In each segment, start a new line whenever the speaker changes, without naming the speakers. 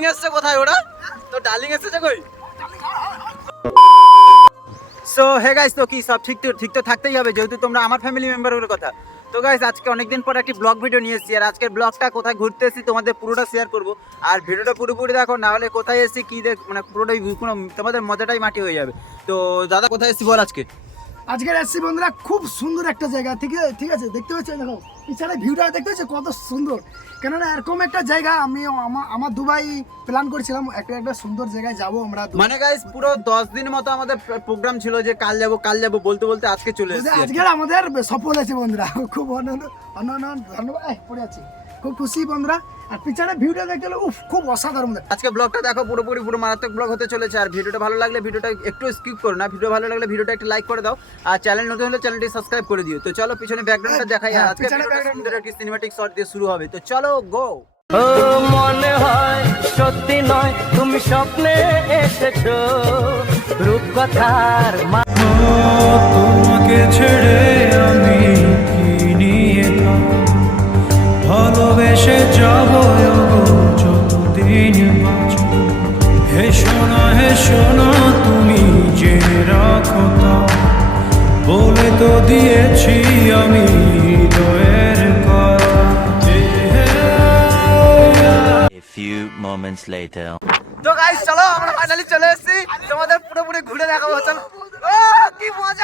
Darling এসছে কোথায় ওরা? তো ডার্লিং এসেছে কই? সো হে গাইস তো কি সব ঠিক তো ঠিক তো থাকতেই হবে, যেহেতু তোমরা আমার ফ্যামিলি মেম্বারের কথা। তো গাইস আজকে অনেকদিন পর একটি ব্লগ ভিডিও নিয়ে এসেছি, আর আজকের ব্লগটা কোথায় ঘুরতে এসেছি তোমাদের পুরোটা শেয়ার করব। আর ভিডিওটা পুরোপুরি দেখো, না হলে কোথায় এসেছি, কি দেখ মানে পুরোটাই কোনো তোমাদের মজাটাই মাটি হয়ে যাবে। তো দাদা, কোথায় এসেছি বল আজকে?
আজকের এসছি বন্ধুরা খুব সুন্দর একটা জায়গা ঠিক আছে? ঠিক আছে? দেখতে পাচ্ছেন? দেখো পিছনে ভিউটা দেখতে পাচ্ছি কত সুন্দর। কেননা এরকম একটা জায়গা আমি আমার দুবাই প্ল্যান করেছিলাম একটা একটা সুন্দর জায়গায় যাব আমরা
মানে গাইস পুরো দশ দিন মতো আমাদের প্রোগ্রাম ছিল যে কাল যাব কাল যাব বলতে বলতে আজকে চলে এসেছি।
আজকের আমাদের সফল আছে বন্ধুরা। খুব অনন্য অনন্য ধন্যবাদ। পড়ে আছি। খুব খুশি বন্ধুরা। আর পিছনে ভিউটা দেখতে হলে উফ খুব অসাধারণ
আজকে ব্লগটা দেখো পুরোপুরি পুরো মারাত্মক ব্লগ হতে চলেছে। আর ভিডিওটা ভালো লাগলে ভিডিওটা একটু স্কিপ করো না। ভিডিও ভালো লাগলে ভিডিওটা একটু লাইক করে দাও। আর চ্যানেল নতুন হলে চ্যানেলটি সাবস্ক্রাইব করে দিও। তো চলো পিছনে ব্যাকগ্রাউন্ডটা দেখাই। আর
হ্যাঁ,
আজকে সুন্দর একটি সিনেমাটিক শট দিয়ে শুরু হবে। তো চলো গো
ও মনে হয় সত্যি নয় তুমি স্বপ্নে এসেছ। রূপকথার মা
তোমাকে ছেড়ে আমি? ভালোবেসে যাব যতদিন হে সোনা হে সোনা তুমি জেনে রাখো তা। বলে তো দিয়েছি আমি হৃদয়ের
few moments later.
তো গাইস চলো আমরা ফাইনালি চলে এসেছি। তোমাদের পুরোপুরি ঘুরে দেখাবো চলো। ও কি মজা!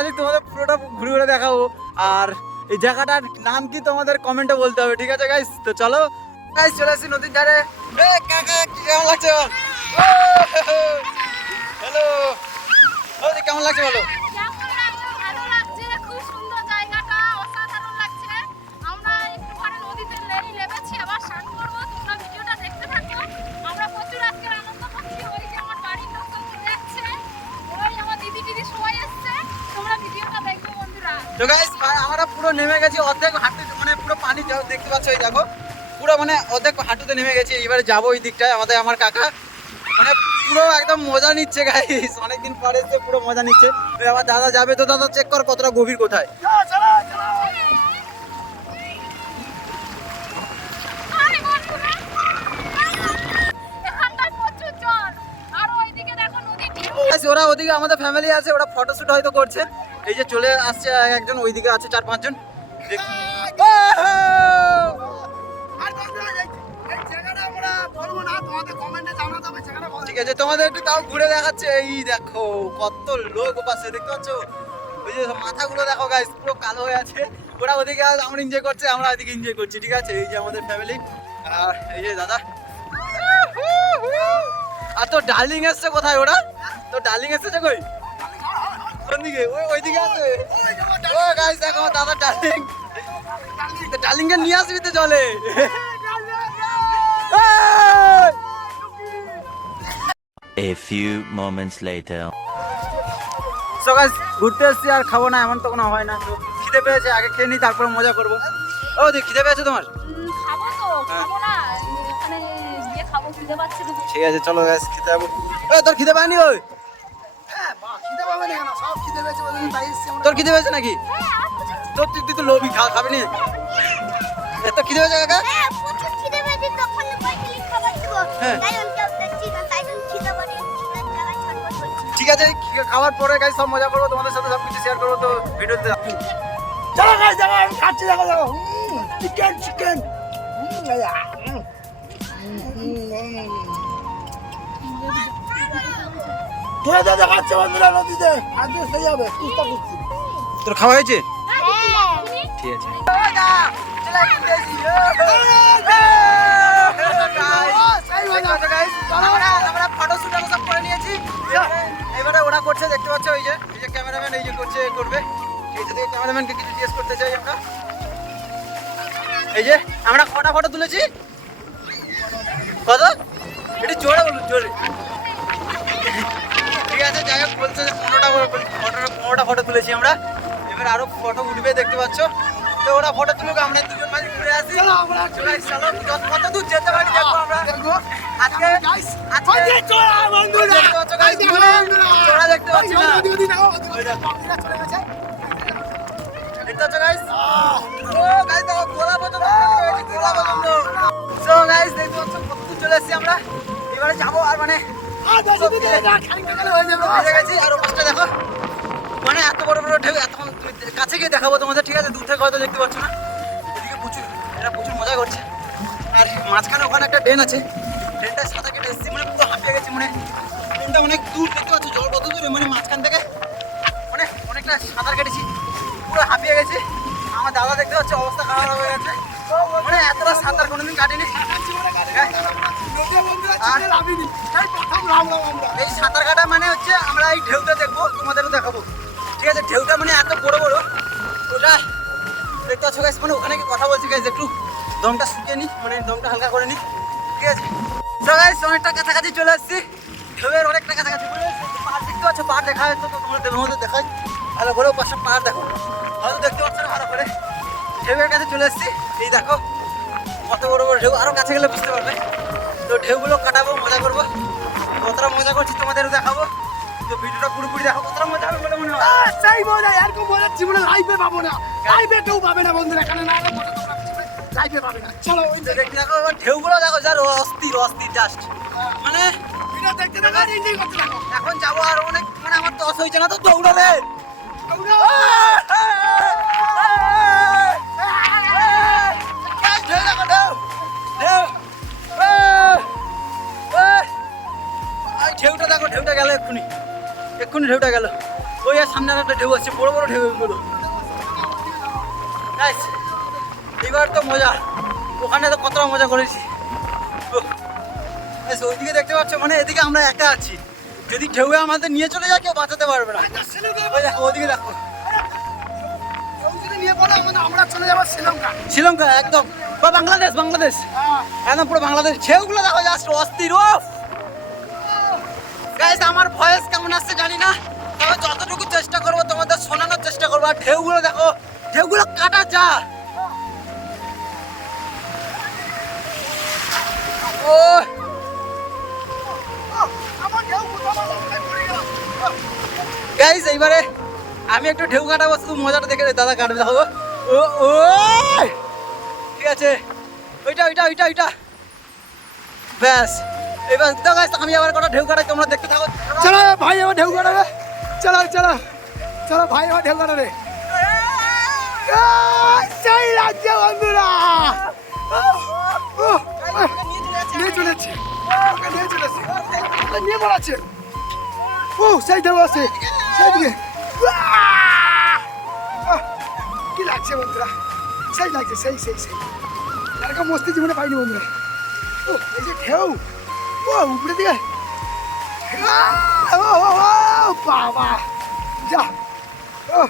আজকে তোমাদের পুরোটা ঘুরে ঘুরে দেখাবো। আর এই জায়গাটার নাম কি তোমাদের কমেন্টে বলতে হবে, ঠিক আছে গাইস তো চলো গাইস চলে আসি নদীর ধারে। কেমন লাগছে হ্যালো। কেমন লাগছে বলো? নেমে গেছি অর্ধেক হাঁটু মানে পুরো পানি দেখতে পাচ্ছ এই দেখো পুরো মানে অর্ধেক হাঁটুতে নেমে গেছি। এবারে যাব ওই দিকটায় আমাদের আমার কাকা। মানে পুরো একদম মজা নিচ্ছে গাইস অনেকদিন পরে এসে পুরো মজা নিচ্ছে। এবার আমার দাদা যাবে তো দাদা চেক কর কতটা গভীর কোথায়। ওরা ওদিকে আমাদের ফ্যামিলি আছে ওরা ফটোশুট হয়তো করছে। এই যে চলে আসছে একজন ওইদিকে আছে চার পাঁচজন। ঠিক আছে তোমাদের একটু তাও ঘুরে দেখাচ্ছে। এই দেখো কত লোক পাশে দেখতে পাচ্ছ? ওই যে মাথাগুলো দেখো গাইস পুরো কালো হয়ে আছে। ওরা ওদিকে আমরা এনজয় করছে আমরা ওদিকে এনজয় করছি ঠিক আছে? এই যে আমাদের ফ্যামিলি আর এই যে দাদা। আর তো ডার্লিং এসছে কোথায় ওরা? তো ডার্লিং এসেছে কই? দিকে ওই ওইদিকে আছে। ও গাইস দেখো দাদা ডার্লিং। ডার্লিং। কে নিয়ে আসবি তো চলে।
A few moments later.
So guys ঘুরতে এসেছি আর খাব না এমন তো কোনো হয় না। তো খিদে পেয়েছে আগে খেয়ে নিই তারপর মজা করব। ও দি খিদে পেয়েছে তোমার?
খাব তো খাব না। এখানে গিয়ে খাব খিদে পাচ্ছে
ঠিক আছে চলো গাইস খেতে যাব। ও তোর খিদে পায়নি ওই? তোর খিদে পেয়েছে নাকি?
হ্যাঁ
তোর তুই তুই তো লোভি খা খাবি নি? তোর খিদে পেয়েছে কাকা?
হ্যাঁ
হ্যাঁ।
চিকেন
ঠিক আছে খাওয়ার পরে গাইস সব মজা করব তোমাদের সাথে সব কিছু শেয়ার করব তো ভিডিওতে
চলো guys, দেখো, আমি খাচ্ছি, দেখো, দেখো। উম, chicken, chicken। খেয়ে দিয়ে দেখাচ্ছে বন্ধুরা নদীতে। আজকে সেই যাবে কুস্তা কুস্তি
তোর খাওয়া হয়েছে?
হ্যাঁ
ঠিক আছে আমরা সব করে নিয়েছি এবারে ওরা করছে দেখতে পাচ্ছ ওই যে এই যে ক্যামেরাম্যান এই যে করছে করবে এই যে ক্যামেরাম্যানকে কিছু জিজ্ঞেস করতে চাই আমরা এই যে আমরা কটা ফটো তুলেছি? কত? একটু জোরে বলুন জোরে। যাই যে পনেরোটা ফটো পনেরোটা ফটো তুলেছি আমরা। এবার আরও ফটো উঠবে দেখতে পাচ্ছ? তো ওরা ফটো তুলুক আমরা দুজন মাঝে ঘুরে আসি।
আমরা চলে
Guys, চলো কত- দূর যেতে পারি দেখব আমরা।
দেখো।
আজকে
গাইস
আজকে
আজকে
দেখতে পাচ্ছ। চড়া দেখতে পাচ্ছি না।
দেখো।
দেখতে পাচ্ছ? ও। গোলা পর্যন্ত গোলা পর্যন্ত। Guys, দেখতে পাচ্ছ কত দূর চলে এসেছি আমরা। এবারে যাব আর মানে মানে এত বড় বড় ঢেউ, এত কাছে গিয়ে দেখাবো তোমাদের, ঠিক আছে? দূর থেকে হয়তো দেখতে পাচ্ছ না? এদিকে প্রচুর এরা প্রচুর মজা করছে। আর মাঝখানে ওখানে একটা ড্রেন আছে। ড্রেনটা সাঁতার কেটে এসেছি মানে পুরো হাঁপিয়ে গেছি মানে ড্রেনটা অনেক দূর, দেখতে পাচ্ছ? জল কত দূরে মানে মাঝখান থেকে মানে অনেকটা সাঁতার কেটেছি। পুরো হাঁপিয়ে গেছি। আমার দাদা দেখতে পাচ্ছে, অবস্থা খারাপ হয়ে গেছে। মানে এতটা সাঁতার কোনোদিন কাটিনি।
এই
সাঁতার কাটা মানে হচ্ছে আমরা এই ঢেউটা দেখব, তোমাদেরও দেখাবো। ঠিক আছে, ঢেউটা মানে এত বড় বড়। ওটা দেখতে পাচ্ছ গাছ মানে ওখানে কথা বলছি গাছ একটু দমটা শুকিয়ে নি মানে দমটা হালকা করে নি ঠিক আছে। অনেকটা কাছাকাছি চলে আসছি। ঢেউয়ের অনেকটা কাছাকাছি পাহাড় দেখতে পাচ্ছ, পাহাড় দেখা যাচ্ছে তো তোমাদের মধ্যে দেখাই ভালো করে পাশে পাহাড় দেখো। হয়তো দেখতে পাচ্ছ ভালো করে। ঢেউয়ের কাছে চলে এসেছি। এই দেখো কত বড় বড় ঢেউ। আরও কাছে গেলে বুঝতে পারবে। তো ঢেউগুলো কাটাবো মজা করব। কতটা মজা করছি তোমাদেরও দেখাবো। তো ভিডিওটা পুরোপুরি দেখো কতটা মজা হবে বলে মনে হয়?
সেই মজা, এরকম মজা জীবনে লাইফে পাবো না। লাইফে কেউ পাবে না বন্ধুরা, এখানে না লাইফে পাবে না। চলো, ওই
তো। দেখি ঢেউগুলো দেখো যার অস্থির অস্থির জাস্ট মানে
ভিডিও দেখতে থাকো আর enjoy করতে থাকো।
এখন যাব আর অনেক মানে আমার দশ হয়েছে না তো দৌড়াবে ঢেউ এক্ষুনি এক্ষুনি ঢেউটা গেল। ওই আর সামনে একটা ঢেউ আছে, বড় বড় ঢেউ এগুলো। এবার তো মজা। ওখানে তো কতটা মজা করেছি। ওইদিকে দেখতে পাচ্ছ মানে এদিকে আমরা একা আছি। যদি ঢেউয়ে আমাদের নিয়ে চলে যায়, কেউ বাঁচাতে পারবে না। ওদিকে দেখো
শ্রীলঙ্কা,
একদম। বা বাংলাদেশ বাংলাদেশ। একদম পুরো বাংলাদেশ। ঢেউগুলো দেখো অস্থির গাইস আমার ভয়েস কেমন আসছে জানি না তবে যতটুকু চেষ্টা করব তোমাদের শোনানোর চেষ্টা করব। আর ঢেউগুলো দেখো, ঢেউগুলো কাটা যা। ও। গাইস এইবারে আমি একটু ঢেউ কাটাবো, শুধু মজাটা দেখে দাদা কাটবে, দেখো। ও ও। ঠিক আছে। ওইটা ওইটা ওইটা ওইটা। ব্যাস। এবার তো গাইস আমি আবার কটা ঢেউ কাটাই, তোমরা দেখতে থাকো।
চলো ভাই, এবার ঢেউ কাটাবে চলো চলো। চলো ভাই, এবার ঢেউ কাটাবে সেই লাগছে বন্ধুরা। নিয়ে চলেছে। নিয়ে চলেছে। নিয়ে পড়াচ্ছে ও সেই ঢেউ আছে। সেই দিকে। কি লাগছে বন্ধুরা? সেই লাগছে, সেই সেই সেই। এরকম মস্তি জীবনে পাইনি বন্ধুরা। ও এই যে ঢেউ। ও উপরে দিকে। আহ, ও, ও, ও, বাবা। যা। ও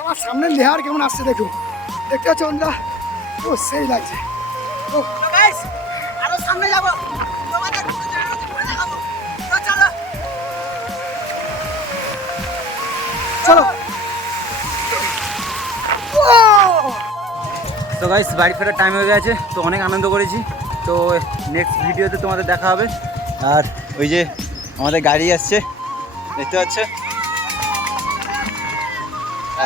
আমার সামনে লেহার কেমন আসছে দেখুন। দেখতে পাচ্ছ বন্ধুরা? ও সেই লাগছে। ও
গাইস আরও সামনে যাব। চলো। তো গাইস বাড়ি ফেরার টাইম হয়ে গেছে তো অনেক আনন্দ করেছি। তো নেক্সট ভিডিওতে তোমাদের দেখা হবে। আর ওই যে আমাদের গাড়ি আসছে, দেখতে পাচ্ছ?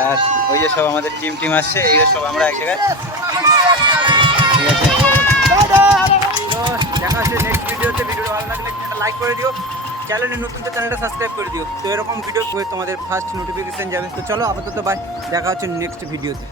আর ওই যে সব আমাদের টিম টিম আসছে, এই সব আমরা এক জায়গায়। ঠিক আছে? তো দেখা হচ্ছে নেক্সট ভিডিওতে ভিডিও ভালো লাগলে একটা লাইক করে দিও। চ্যানেলে নতুন তো চ্যানেলটা সাবস্ক্রাইব করে দিও। তো এরকম ভিডিও তোমাদের ফার্স্ট নোটিফিকেশন যাবে। তো চলো আপাতত বাই দেখা হচ্ছে নেক্সট ভিডিওতে